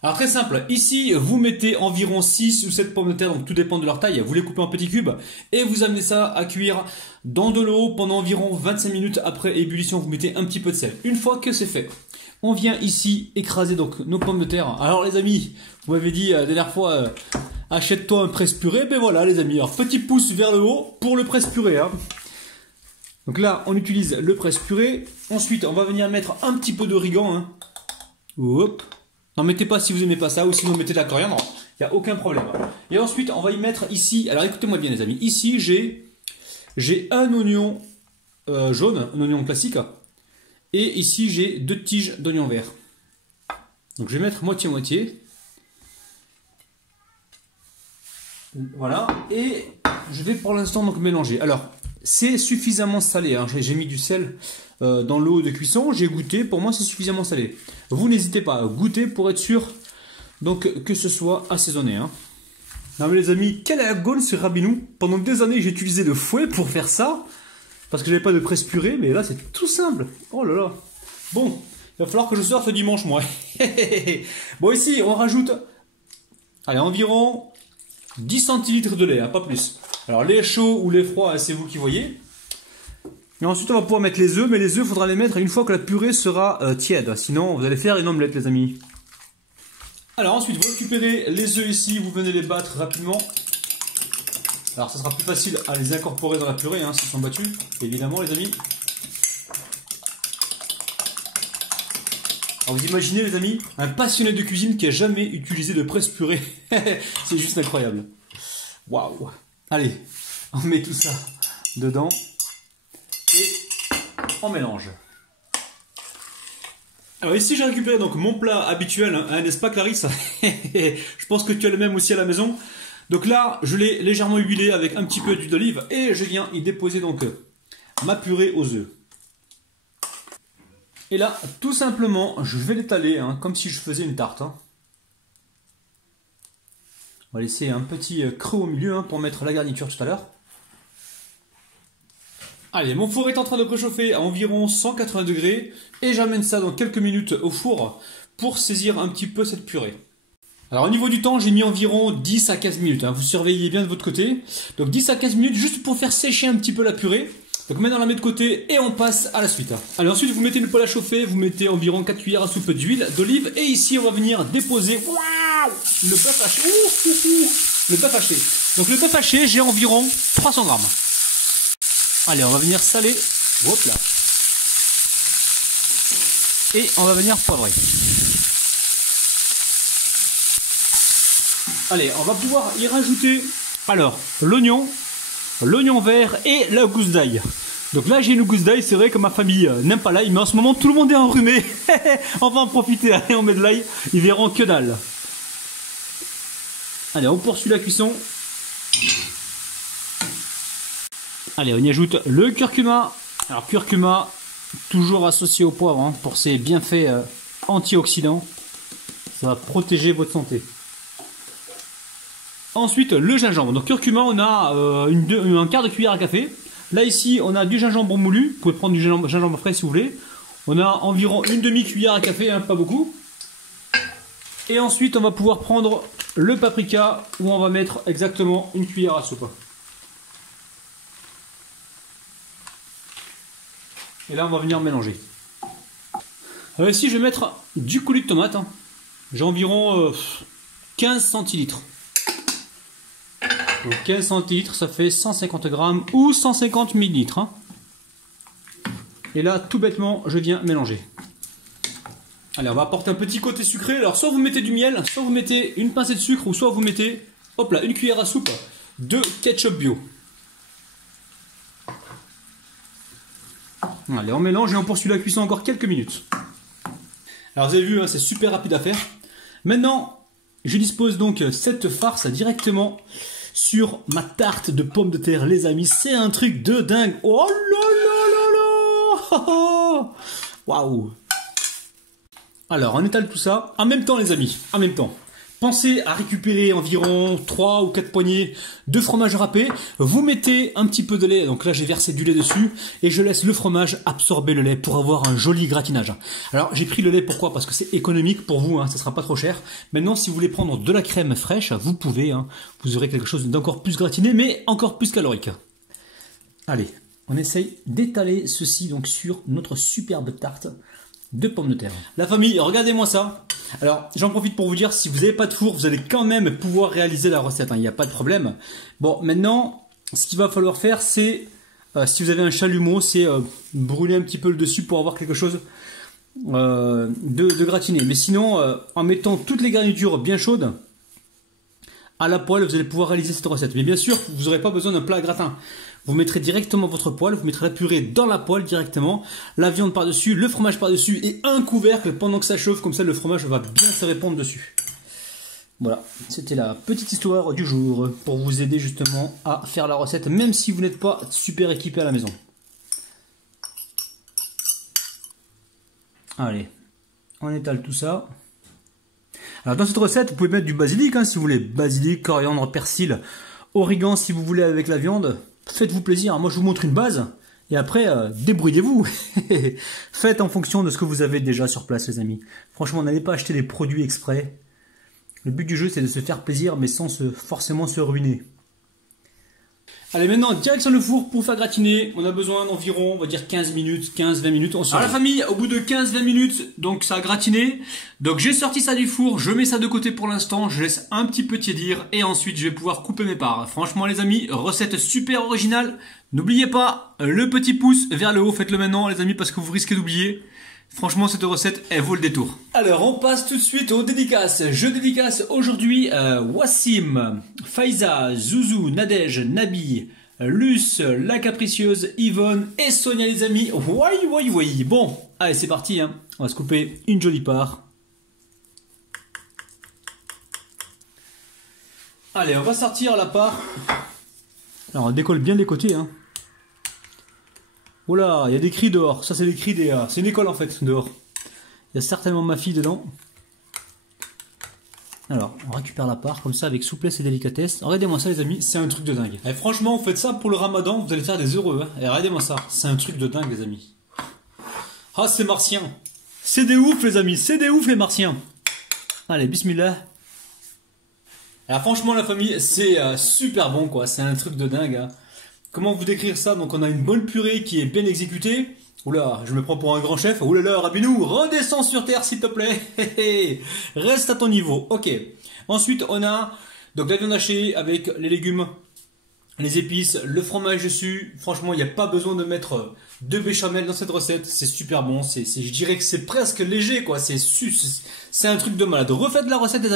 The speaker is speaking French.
Alors très simple, ici vous mettez environ 6 ou 7 pommes de terre, donc tout dépend de leur taille, vous les coupez en petits cubes et vous amenez ça à cuire dans de l'eau pendant environ 25 minutes. Après ébullition, vous mettez un petit peu de sel. Une fois que c'est fait, on vient ici écraser donc nos pommes de terre. Alors les amis, vous m'avez dit la dernière fois, achète-toi un presse-purée, ben voilà les amis, alors petit pouce vers le haut pour le presse-purée. Hein. Donc là, on utilise le presse-purée. Ensuite, on va venir mettre un petit peu d'origan. Hein. Hop. N'en mettez pas si vous n'aimez pas ça, ou sinon mettez de la coriandre, il n'y a aucun problème. Et ensuite, on va y mettre ici, alors écoutez-moi bien les amis, ici j'ai un oignon jaune, un oignon classique, et ici j'ai 2 tiges d'oignon vert. Donc je vais mettre moitié-moitié. Voilà, et je vais pour l'instant donc mélanger. Alors, c'est suffisamment salé, hein. J'ai mis du sel dans l'eau de cuisson, j'ai goûté, pour moi c'est suffisamment salé. Vous n'hésitez pas à goûter pour être sûr donc, que ce soit assaisonné. Hein. Non mais les amis, quelle est la gaule sur Rabinou? Pendant des années j'ai utilisé le fouet pour faire ça, parce que j'avais pas de presse purée, mais là c'est tout simple. Oh là là. Bon, il va falloir que je sorte dimanche moi. Bon ici on rajoute, allez, environ 10 centilitres de lait, hein, pas plus. Alors lait chaud ou lait froid, c'est vous qui voyez. Et ensuite on va pouvoir mettre les œufs, mais les œufs il faudra les mettre une fois que la purée sera tiède. Sinon vous allez faire une omelette les amis. Alors ensuite vous récupérez les œufs ici, vous venez les battre rapidement. Alors ça sera plus facile à les incorporer dans la purée hein, s'ils sont battus, évidemment les amis. Alors vous imaginez les amis, un passionné de cuisine qui a jamais utilisé de presse-purée. C'est juste incroyable. Waouh. Allez, on met tout ça dedans et on mélange. Alors ici j'ai récupéré donc mon plat habituel, hein, n'est-ce pas Clarisse? Je pense que tu as le même aussi à la maison. Donc là je l'ai légèrement huilé avec un petit peu d'huile d'olive et je viens y déposer donc ma purée aux œufs. Et là, tout simplement, je vais l'étaler hein, comme si je faisais une tarte. Hein. On va laisser un petit creux au milieu hein, pour mettre la garniture tout à l'heure. Allez, mon four est en train de préchauffer à environ 180 degrés et j'amène ça dans quelques minutes au four pour saisir un petit peu cette purée. Alors au niveau du temps, j'ai mis environ 10 à 15 minutes. Hein. Vous surveillez bien de votre côté. Donc 10 à 15 minutes juste pour faire sécher un petit peu la purée. Donc maintenant on la met de côté et on passe à la suite. Allez, ensuite vous mettez une poêle à chauffer, vous mettez environ 4 cuillères à soupe d'huile d'olive et ici on va venir déposer le bœuf haché. Le bœuf haché. Donc le bœuf haché, j'ai environ 300 grammes. Allez, on va venir saler. Hop là. Et on va venir poivrer. Allez, on va pouvoir y rajouter alors l'oignon vert et la gousse d'ail. Donc là j'ai une gousse d'ail, c'est vrai que ma famille n'aime pas l'ail, mais en ce moment tout le monde est enrhumé. On va en profiter, allez on met de l'ail, ils verront que dalle. Allez on poursuit la cuisson. Allez on y ajoute le curcuma. Alors curcuma toujours associé au poivre hein, pour ses bienfaits antioxydants. Ça va protéger votre santé. Ensuite, le gingembre. Donc, curcuma, on a un quart de cuillère à café. Là, ici, on a du gingembre moulu. Vous pouvez prendre du gingembre frais si vous voulez. On a environ une demi-cuillère à café, hein, pas beaucoup. Et ensuite, on va pouvoir prendre le paprika où on va mettre exactement une cuillère à soupe. Et là, on va venir mélanger. Alors ici, je vais mettre du coulis de tomate. Hein. J'ai environ 15 centilitres. Donc 15 centilitres, ça fait 150 grammes ou 150 millilitres. Hein. Et là, tout bêtement, je viens mélanger. Allez, on va apporter un petit côté sucré. Alors, soit vous mettez du miel, soit vous mettez une pincée de sucre, ou soit vous mettez, hop là, une cuillère à soupe de ketchup bio. Allez, on mélange et on poursuit la cuisson encore quelques minutes. Alors, vous avez vu, hein, c'est super rapide à faire. Maintenant, je dispose donc cette farce directement sur ma tarte de pommes de terre, les amis. C'est un truc de dingue. Oh là là là là. Waouh. Alors, on étale tout ça en même temps, les amis. En même temps. pensez à récupérer environ 3 ou 4 poignées de fromage râpé. Vous mettez un petit peu de lait, donc là j'ai versé du lait dessus, et je laisse le fromage absorber le lait pour avoir un joli gratinage. Alors j'ai pris le lait, pourquoi? Parce que c'est économique pour vous, hein, ça sera pas trop cher. Maintenant si vous voulez prendre de la crème fraîche, vous pouvez, hein, vous aurez quelque chose d'encore plus gratiné, mais encore plus calorique. Allez, on essaye d'étaler ceci donc sur notre superbe tarte de pommes de terre. La famille, regardez-moi ça. Alors, j'en profite pour vous dire, si vous n'avez pas de four, vous allez quand même pouvoir réaliser la recette, hein, il n'y a pas de problème. Bon, maintenant, ce qu'il va falloir faire, c'est, si vous avez un chalumeau, c'est brûler un petit peu le dessus pour avoir quelque chose de gratiné. Mais sinon, en mettant toutes les garnitures bien chaudes, à la poêle, vous allez pouvoir réaliser cette recette. Mais bien sûr, vous n'aurez pas besoin d'un plat à gratin. Vous mettrez directement votre poêle, vous mettrez la purée dans la poêle directement, la viande par-dessus, le fromage par-dessus et un couvercle pendant que ça chauffe, comme ça le fromage va bien se répandre dessus. Voilà, c'était la petite histoire du jour pour vous aider justement à faire la recette, même si vous n'êtes pas super équipé à la maison. Allez, on étale tout ça. Alors dans cette recette, vous pouvez mettre du basilic, hein, si vous voulez, basilic, coriandre, persil, origan si vous voulez avec la viande. Faites-vous plaisir, moi je vous montre une base, et après, débrouillez-vous. Faites en fonction de ce que vous avez déjà sur place les amis. Franchement, n'allez pas acheter des produits exprès. Le but du jeu c'est de se faire plaisir, mais sans forcément se ruiner. Allez, maintenant, direction le four pour faire gratiner. On a besoin d'environ, on va dire 15 minutes, 15-20 minutes. Alors la famille, au bout de 15-20 minutes, donc ça a gratiné. Donc j'ai sorti ça du four, je mets ça de côté pour l'instant, je laisse un petit peu tiédir et ensuite je vais pouvoir couper mes parts. Franchement les amis, recette super originale. N'oubliez pas le petit pouce vers le haut, faites-le maintenant les amis parce que vous risquez d'oublier. Franchement, cette recette, elle vaut le détour. Alors, on passe tout de suite aux dédicaces. Je dédicace aujourd'hui Wassim, Faiza, Zouzou, Nadège, Nabi, Luce, La Capricieuse, Yvonne et Sonia, les amis. Oui. Bon, allez, c'est parti. Hein. On va se couper une jolie part. Allez, on va sortir la part. Alors, on décolle bien des côtés, hein. Oh là, il y a des cris dehors. Ça, c'est les cris des... c'est une école, en fait, dehors. Il y a certainement ma fille dedans. Alors, on récupère la part, comme ça, avec souplesse et délicatesse. Regardez-moi ça, les amis, c'est un truc de dingue. Et franchement, vous faites ça pour le ramadan, vous allez faire des heureux. Hein. Et regardez-moi ça, c'est un truc de dingue, les amis. Ah, c'est martien. C'est des ouf, les amis, c'est des ouf, les martiens. Allez, bismillah. Alors, franchement, la famille, c'est super bon, quoi. C'est un truc de dingue, hein. Comment vous décrire ça? Donc on a une bonne purée qui est bien exécutée. Oula, je me prends pour un grand chef. Oulala, Rabinou, redescends sur terre s'il te plaît. Reste à ton niveau. Ok. Ensuite on a donc la viande hachée avec les légumes, les épices, le fromage dessus. Franchement, il n'y a pas besoin de mettre de béchamel dans cette recette. C'est super bon. Je dirais que c'est presque léger quoi. C'est un truc de malade. Refaites la recette des